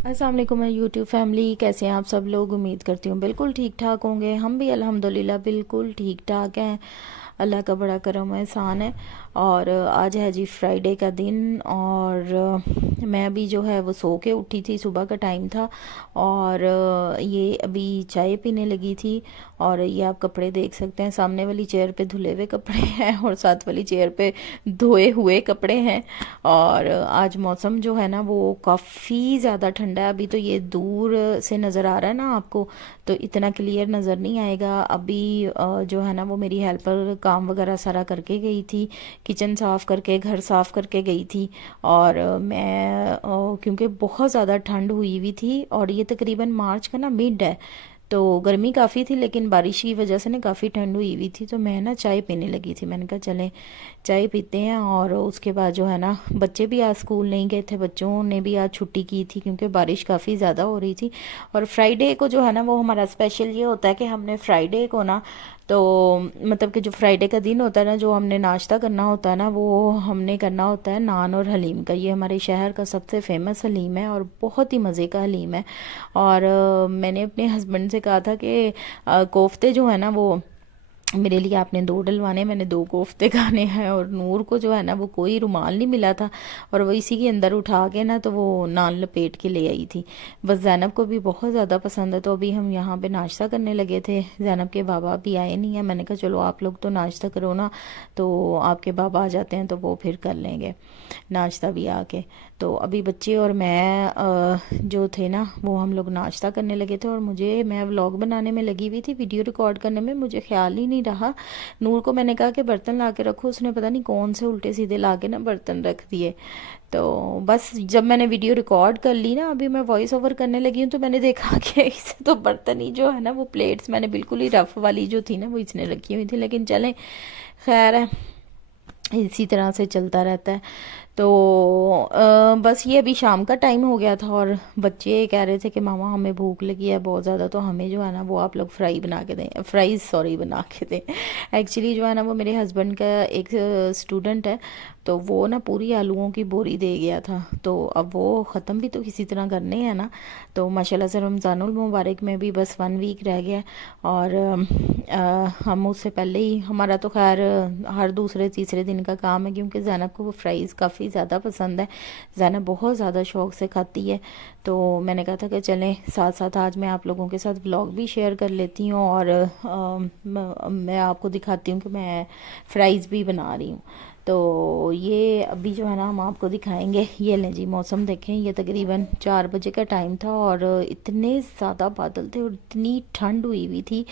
अस्सलाम वालेकुम YouTube family, कैसे हैं आप सब लोग। उम्मीद करती हूँ बिल्कुल ठीक ठाक होंगे। हम भी अल्हम्दुलिल्लाह बिल्कुल ठीक ठाक हैं। अल्लाह का बड़ा करम है, एहसान है। और आज है जी फ्राइडे का दिन। और मैं अभी जो है वो सो के उठी थी, सुबह का टाइम था। और ये अभी चाय पीने लगी थी। और ये आप कपड़े देख सकते हैं, सामने वाली चेयर पे धुले हुए कपड़े हैं और साथ वाली चेयर पे धोए हुए कपड़े हैं। और आज मौसम जो है ना वो काफ़ी ज़्यादा ठंडा है। अभी तो ये दूर से नज़र आ रहा है ना आपको, तो इतना क्लियर नज़र नहीं आएगा। अभी जो है ना वो मेरी हेल्पर काम वगैरह सारा करके गई थी, किचन साफ़ करके घर साफ़ करके गई थी। और मैं क्योंकि बहुत ज़्यादा ठंड हुई हुई थी और ये तकरीबन मार्च का ना मिड है, तो गर्मी काफ़ी थी लेकिन बारिश की वजह से ना काफ़ी ठंड हुई हुई थी। तो मैं ना चाय पीने लगी थी, मैंने कहा चलें चाय पीते हैं। और उसके बाद जो है ना बच्चे भी आज स्कूल नहीं गए थे, बच्चों ने भी आज छुट्टी की थी क्योंकि बारिश काफ़ी ज़्यादा हो रही थी। और फ्राइडे को जो है ना वो हमारा स्पेशल ये होता है कि हमने फ्राइडे को ना, तो मतलब कि जो फ्राइडे का दिन होता है ना, जो हमने नाश्ता करना होता है ना, वो हमने करना होता है नान और हलीम का। ये हमारे शहर का सबसे फेमस हलीम है और बहुत ही मज़े का हलीम है। और मैंने अपने हस्बैंड से कहा था कि कोफ्ते जो है ना वो मेरे लिए आपने दो डलवाने, मैंने दो कोफ्ते खाने हैं। और नूर को जो है ना वो कोई रुमाल नहीं मिला था और वो इसी के अंदर उठा के ना तो वो नान लपेट के ले आई थी। बस जैनब को भी बहुत ज़्यादा पसंद है। तो अभी हम यहाँ पे नाश्ता करने लगे थे, जैनब के बाबा अभी आए नहीं है। मैंने कहा चलो आप लोग तो नाश्ता करो ना, तो आपके बाबा आ जाते हैं तो वो फिर कर लेंगे नाश्ता भी आके। तो अभी बच्चे और मैं जो थे ना वो हम लोग नाश्ता करने लगे थे। और मैं व्लॉग बनाने में लगी हुई थी, वीडियो रिकॉर्ड करने में मुझे ख्याल ही नहीं रहा। नूर को मैंने कहा कि बर्तन ला के रखो, उसने पता नहीं कौन से उल्टे सीधे ला के ना बर्तन रख दिए। तो बस जब मैंने वीडियो रिकॉर्ड कर ली ना, अभी मैं वॉइस ओवर करने लगी हूँ, तो मैंने देखा कि इसे तो बर्तन ही जो है ना वो प्लेट्स मैंने बिल्कुल ही रफ वाली जो थी ना वो इसने रखी हुई थी। लेकिन चलें, खैर है, इसी तरह से चलता रहता है। तो बस ये अभी शाम का टाइम हो गया था और बच्चे कह रहे थे कि मामा हमें भूख लगी है बहुत ज़्यादा, तो हमें जो है ना वो आप लोग फ्राई बना के दें, फ्राइज़ सॉरी बना के दें। एक्चुअली जो है ना वो मेरे हस्बैंड का एक स्टूडेंट है, तो वो ना पूरी आलूओं की बोरी दे गया था। तो अब वो ख़त्म भी तो किसी तरह करने हैं ना। तो माशाल्लाह से रमज़ानुल मुबारक में भी बस 1 वीक रह गया। और हम उससे पहले ही, हमारा तो खैर हर दूसरे तीसरे दिन का काम है क्योंकि ज़ैनब को वो फ्राइज़ काफ़ी ज़्यादा पसंद है। ज़ैनब बहुत ज़्यादा शौक़ से खाती है। तो मैंने कहा था कि चलें साथ साथ आज मैं आप लोगों के साथ व्लॉग भी शेयर कर लेती हूँ और मैं आपको दिखाती हूँ कि मैं फ़्राइज़ भी बना रही हूँ। तो ये अभी जो है ना हम आपको दिखाएंगे। ये लें जी, मौसम देखें, ये तकरीबन 4 बजे का टाइम था और इतने ज़्यादा बादल थे और इतनी ठंड हुई हुई थी।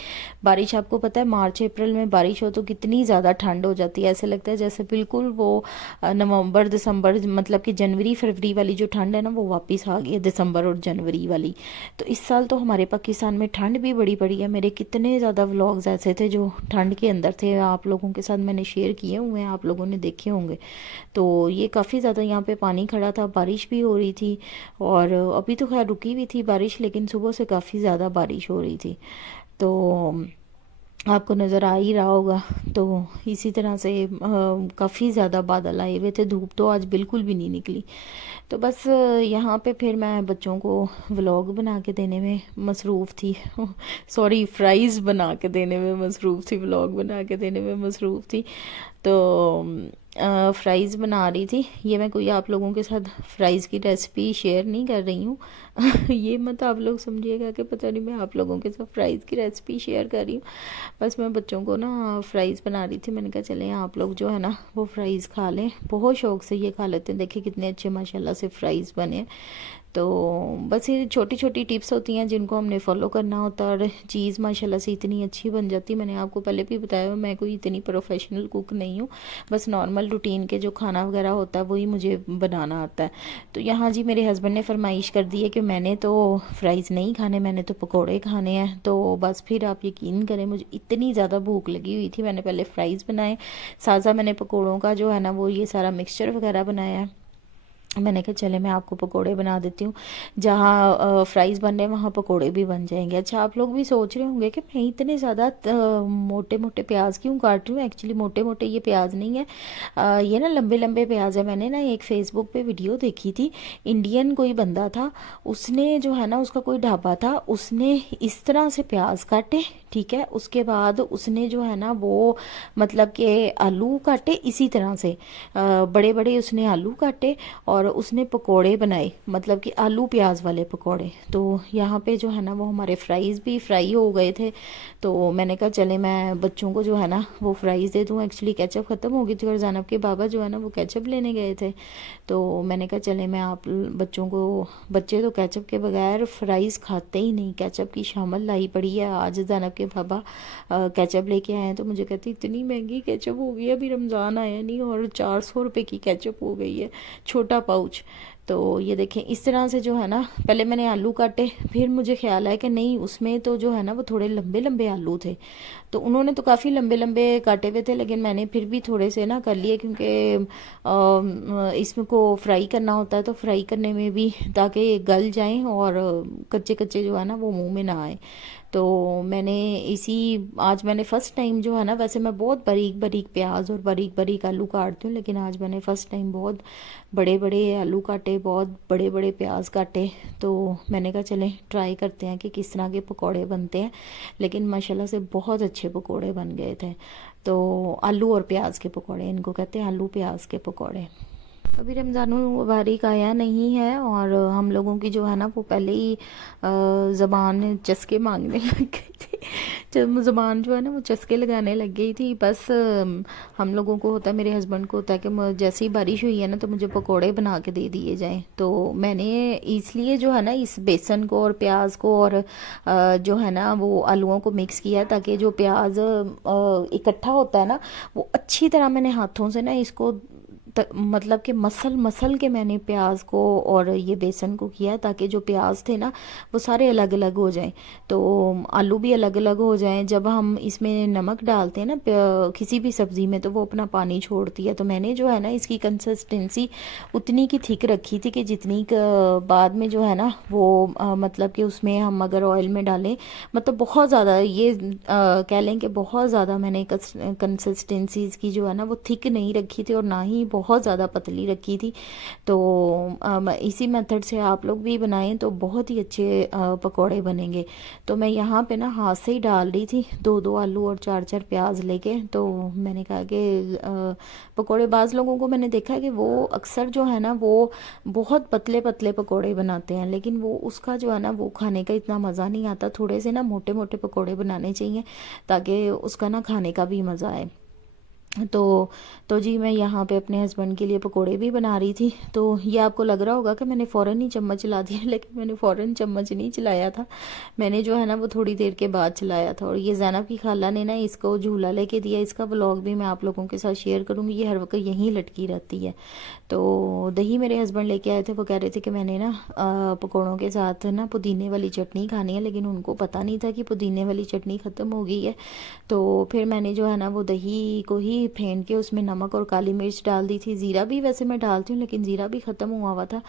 बारिश, आपको पता है मार्च अप्रैल में बारिश हो तो कितनी ज़्यादा ठंड हो जाती है, ऐसे लगता है जैसे बिल्कुल वो नवंबर दिसंबर, मतलब कि जनवरी फरवरी वाली जो ठंड है ना वो वापस आ गई है, दिसंबर और जनवरी वाली। तो इस साल तो हमारे पाकिस्तान में ठंड भी बड़ी पड़ी है। मेरे कितने ज़्यादा व्लॉग्स ऐसे थे जो ठंड के अंदर थे, आप लोगों के साथ मैंने शेयर किए हुए हैं, आप लोगों ने देखे होंगे। तो ये काफ़ी ज़्यादा यहाँ पे पानी खड़ा था, बारिश भी हो रही थी। और अभी तो खैर रुकी हुई थी बारिश, लेकिन सुबह से काफ़ी ज़्यादा बारिश हो रही थी। तो आपको नज़र आ ही रहा होगा। तो इसी तरह से काफ़ी ज़्यादा बादल आए हुए थे, धूप तो आज बिल्कुल भी नहीं निकली। तो बस यहाँ पे फिर मैं बच्चों को व्लॉग बना के देने में मसरूफ़ थी सॉरी, फ्राइज़ बना के देने में मसरूफ़ थी, व्लॉग बना के देने में मसरूफ़ थी। तो फ्राइज़ बना रही थी। ये मैं कोई आप लोगों के साथ फ़्राइज़ की रेसिपी शेयर नहीं कर रही हूँ ये मत आप लोग समझिएगा कि पता नहीं मैं आप लोगों के साथ फ़्राइज़ की रेसिपी शेयर कर रही हूँ। बस मैं बच्चों को ना फ़्राइज़ बना रही थी। मैंने कहा चलें आप लोग जो है ना वो फ़्राइज़ खा लें, बहुत शौक़ से ये खा लेते हैं। देखिए कितने अच्छे माशाल्लाह से फ़्राइज़ बने। तो बस ये छोटी छोटी टिप्स होती हैं जिनको हमने फॉलो करना होता है और चीज़ माशाल्लाह से इतनी अच्छी बन जाती है। मैंने आपको पहले भी बताया मैं कोई इतनी प्रोफेशनल कुक नहीं हूँ, बस नॉर्मल रूटीन के जो खाना वगैरह होता है वही मुझे बनाना आता है। तो यहाँ जी मेरे हस्बैंड ने फरमाइश कर दी है कि मैंने तो फ्राइज़ नहीं खाने, मैंने तो पकौड़े खाने हैं। तो बस फिर आप यकीन करें मुझे इतनी ज़्यादा भूख लगी हुई थी, मैंने पहले फ़्राइज़ बनाए, साथ साथ मैंने पकौड़ों का जो है ना वो ये सारा मिक्सचर वगैरह बनाया है। मैंने कहा चले मैं आपको पकोड़े बना देती हूँ। जहाँ फ्राइज़ बन रहे हैं वहाँ पकोड़े भी बन जाएंगे। अच्छा, आप लोग भी सोच रहे होंगे कि मैं इतने ज़्यादा मोटे मोटे प्याज क्यों काट रही हूँ। एक्चुअली मोटे मोटे ये प्याज नहीं है, ये ना लंबे लंबे प्याज है। मैंने ना एक फेसबुक पे वीडियो देखी थी, इंडियन कोई बंदा था, उसने जो है ना, उसका कोई ढाबा था, उसने इस तरह से प्याज काटे, ठीक है। उसके बाद उसने जो है ना वो मतलब कि आलू काटे इसी तरह से, बड़े बड़े उसने आलू काटे और उसने पकोड़े बनाए, मतलब कि आलू प्याज वाले पकोड़े। तो यहाँ पे जो है ना वो हमारे फ्राइज़ भी फ्राई हो गए थे। तो मैंने कहा चले मैं बच्चों को जो है ना वो फ्राइज़ दे दूँ। एक्चुअली केचप ख़त्म हो गई थी और ज़ैनब के बाबा जो है ना वो केचप लेने गए थे। तो मैंने कहा चले मैं आप बच्चों को, बच्चे तो केचप के बगैर फ्राइज़ खाते ही नहीं, केचप की शामल लाई पड़ी है। आज ज़ैनब के बाबा केचप लेके आए हैं तो मुझे कहती इतनी महंगी केचप हो गई है, अभी रमज़ान आया नहीं और 400 रुपये की केचप हो गई है, छोटा पाउच। तो ये देखें इस तरह से जो है ना, पहले मैंने आलू काटे, फिर मुझे ख्याल आया कि नहीं उसमें तो जो है ना वो थोड़े लंबे लंबे आलू थे। तो उन्होंने तो काफ़ी लंबे लंबे काटे हुए थे, लेकिन मैंने फिर भी थोड़े से ना कर लिए, क्योंकि इसमें को फ्राई करना होता है तो फ्राई करने में भी, ताकि ये गल जाएं और कच्चे कच्चे जो है ना वो मुंह में ना आए। तो मैंने इसी, आज मैंने फ़र्स्ट टाइम जो है ना, वैसे मैं बहुत बारीक बारीक प्याज और बारीक बारीक आलू काटती हूँ, लेकिन आज मैंने फ़र्स्ट टाइम बहुत बड़े बड़े आलू काटे, बहुत बड़े बड़े प्याज काटे। तो मैंने कहा चलें ट्राई करते हैं कि किस तरह के पकौड़े बनते हैं। लेकिन माशाल्लाह से बहुत अच्छे पकौड़े बन गए थे। तो आलू और प्याज के पकौड़े, इनको कहते हैं आलू प्याज के पकौड़े। अभी रमज़ान मुबारक आया नहीं है और हम लोगों की जो है ना वो पहले ही ज़बान चस्के मांगने लग गई थी। जब ज़बान जो है ना वो चस्के लगाने लग गई थी। बस हम लोगों को होता है, मेरे हस्बैंड को होता है कि जैसे ही बारिश हुई है ना तो मुझे पकोड़े बना के दे दिए जाएं। तो मैंने इसलिए जो है ना इस बेसन को और प्याज को और जो है ना वो आलूओं को मिक्स किया, ताकि जो प्याज इकट्ठा होता है ना वो अच्छी तरह मैंने हाथों से ना इसको मतलब कि मसल मसल के मैंने प्याज को और ये बेसन को किया, ताकि जो प्याज थे ना वो सारे अलग अलग हो जाएं, तो आलू भी अलग अलग हो जाएं। जब हम इसमें नमक डालते हैं ना किसी भी सब्ज़ी में तो वो अपना पानी छोड़ती है। तो मैंने जो है ना इसकी कंसिस्टेंसी उतनी की थिक रखी थी कि जितनी बाद में जो है ना वो मतलब कि उसमें हम अगर ऑयल में डालें, मतलब बहुत ज़्यादा ये कह लें कि बहुत ज़्यादा मैंने कंसिस्टेंसी इसकी जो है ना वो थिक नहीं रखी थी और ना ही बहुत ज़्यादा पतली रखी थी। तो इसी मेथड से आप लोग भी बनाएं तो बहुत ही अच्छे पकोड़े बनेंगे। तो मैं यहाँ पे ना हाथ से ही डाल रही थी, दो दो आलू और चार चार प्याज लेके। तो मैंने कहा कि पकोड़े, बाज़ लोगों को मैंने देखा है कि वो अक्सर जो है ना वो बहुत पतले पतले पकोड़े बनाते हैं, लेकिन वो उसका जो है ना वो खाने का इतना मज़ा नहीं आता। थोड़े से ना मोटे मोटे पकोड़े बनाने चाहिए ताकि उसका ना खाने का भी मज़ा आए। तो तो जी मैं यहाँ पे अपने हस्बैंड के लिए पकोड़े भी बना रही थी। तो ये आपको लग रहा होगा कि मैंने फ़ौरन ही चम्मच चला दिया, लेकिन मैंने फ़ौरन चम्मच नहीं चलाया था। मैंने जो है ना वो थोड़ी देर के बाद चलाया था। और ये ज़ैनब की खाला ने ना इसको झूला लेके दिया, इसका व्लॉग भी मैं आप लोगों के साथ शेयर करूँगी। ये हर वक्त यहीं लटकी रहती है। तो दही मेरे हस्बैंड लेके आए थे, वो कह रहे थे कि मैंने ना पकौड़ों के साथ ना पुदीने वाली चटनी खानी है, लेकिन उनको पता नहीं था कि पुदीने वाली चटनी ख़त्म हो गई है। तो फिर मैंने जो है ना वो दही को ही फेंट के उसमें नमक और काली मिर्च डाल दी थी। ज़ीरा भी वैसे मैं डालती हूँ, लेकिन ज़ीरा भी ख़त्म हुआ हुआ था।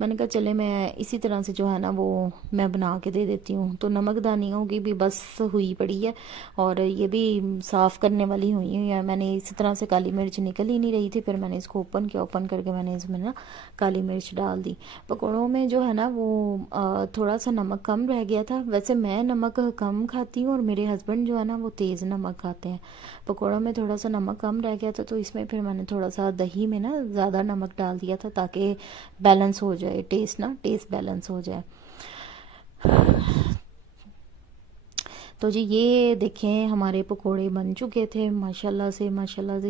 मैंने कहा चले मैं इसी तरह से जो है ना वो मैं बना के दे देती हूँ। तो नमकदानियों की भी बस हुई पड़ी है और ये भी साफ़ करने वाली हुई है। मैंने इसी तरह से काली मिर्च निकल ही नहीं रही थी, फिर मैंने इसको ओपन किया, ओपन करके मैंने इसमें ना काली मिर्च डाल दी। पकौड़ों में जो है ना वो थोड़ा सा नमक कम रह गया था। वैसे मैं नमक कम खाती हूँ और मेरे हस्बैंड जो है ना वो तेज़ नमक खाते हैं। पकौड़ों में थोड़ा सा नमक कम रह गया था, तो इसमें फिर मैंने थोड़ा सा दही में ना ज़्यादा नमक डाल दिया था, ताकि बैलेंस हो जाए टेस्ट, ना टेस्ट बैलेंस हो जाए। तो जी ये देखें हमारे पकोड़े बन चुके थे, माशाल्लाह से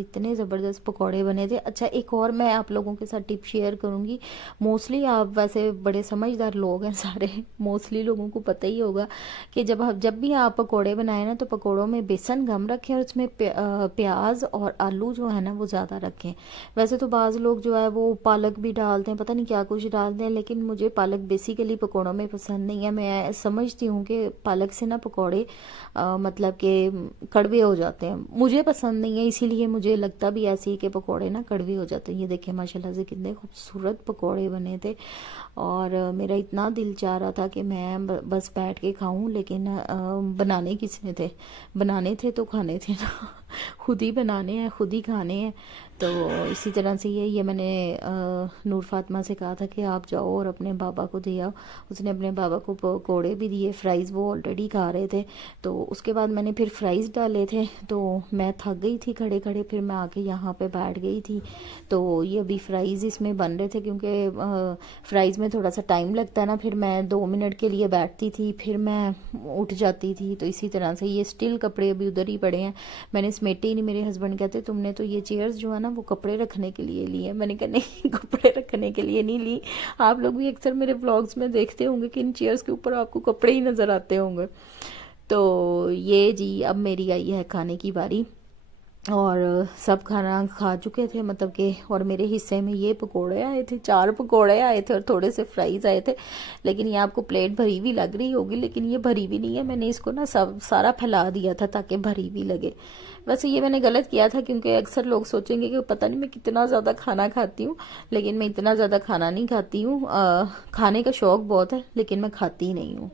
इतने ज़बरदस्त पकोड़े बने थे। अच्छा, एक और मैं आप लोगों के साथ टिप शेयर करूँगी। मोस्टली आप वैसे बड़े समझदार लोग हैं सारे, मोस्टली लोगों को पता ही होगा कि जब भी आप पकोड़े बनाएं ना तो पकोड़ों में बेसन कम रखें और उसमें प्याज और आलू जो है ना वो ज़्यादा रखें। वैसे तो बाज़ लोग जो है वो पालक भी डालते हैं, पता नहीं क्या कुछ डालते हैं, लेकिन मुझे पालक बेसिकली पकोड़ों में पसंद नहीं है। मैं समझती हूँ कि पालक से ना पकोड़े मतलब कि कड़वे हो जाते हैं। मुझे पसंद नहीं है, इसीलिए मुझे लगता भी ऐसे ही कि पकोड़े ना कड़वे हो जाते हैं। ये देखें माशाल्लाह से कितने खूबसूरत पकोड़े बने थे, और मेरा इतना दिल चाह रहा था कि मैं बस बैठ के खाऊं, लेकिन बनाने किसने थे, बनाने थे तो खाने थे ना खुद ही बनाने हैं, खुद ही खाने हैं। तो इसी तरह से ये मैंने नूर फातिमा से कहा था कि आप जाओ और अपने बाबा को दे आओ। उसने अपने बाबा को पकौड़े भी दिए, फ्राइज़ वो ऑलरेडी खा रहे थे। तो उसके बाद मैंने फिर फ्राइज़ डाले थे, तो मैं थक गई थी खड़े खड़े, फिर मैं आके यहाँ पे बैठ गई थी। तो ये अभी फ्राइज़ इसमें बन रहे थे, क्योंकि फ्राइज़ में थोड़ा सा टाइम लगता है ना, फिर मैं 2 मिनट के लिए बैठती थी, फिर मैं उठ जाती थी। तो इसी तरह से ये स्टिल कपड़े अभी उधर ही पड़े हैं, मैंने समेटे ही नहीं। मेरे हस्बैंड कहते तुमने तो ये चेयर्स जो है ना वो कपड़े रखने के लिए ली है। मैंने कहा नहीं कपड़े रखने के लिए नहीं ली। आप लोग भी अक्सर मेरे व्लॉग्स में देखते होंगे कि इन चेयर्स के ऊपर आपको कपड़े ही नज़र आते होंगे। तो ये जी अब मेरी आई है खाने की बारी, और सब खाना खा चुके थे मतलब कि, और मेरे हिस्से में ये पकोड़े आए थे, 4 पकोड़े आए थे और थोड़े से फ्राइज़ आए थे। लेकिन ये आपको प्लेट भरी हुई लग रही होगी, लेकिन ये भरी भी नहीं है। मैंने इसको ना सब सारा फैला दिया था ताकि भरी भी लगे। वैसे ये मैंने गलत किया था, क्योंकि अक्सर लोग सोचेंगे कि पता नहीं मैं कितना ज़्यादा खाना खाती हूँ, लेकिन मैं इतना ज़्यादा खाना नहीं खाती हूँ। खाने का शौक़ बहुत है, लेकिन मैं खाती नहीं हूँ।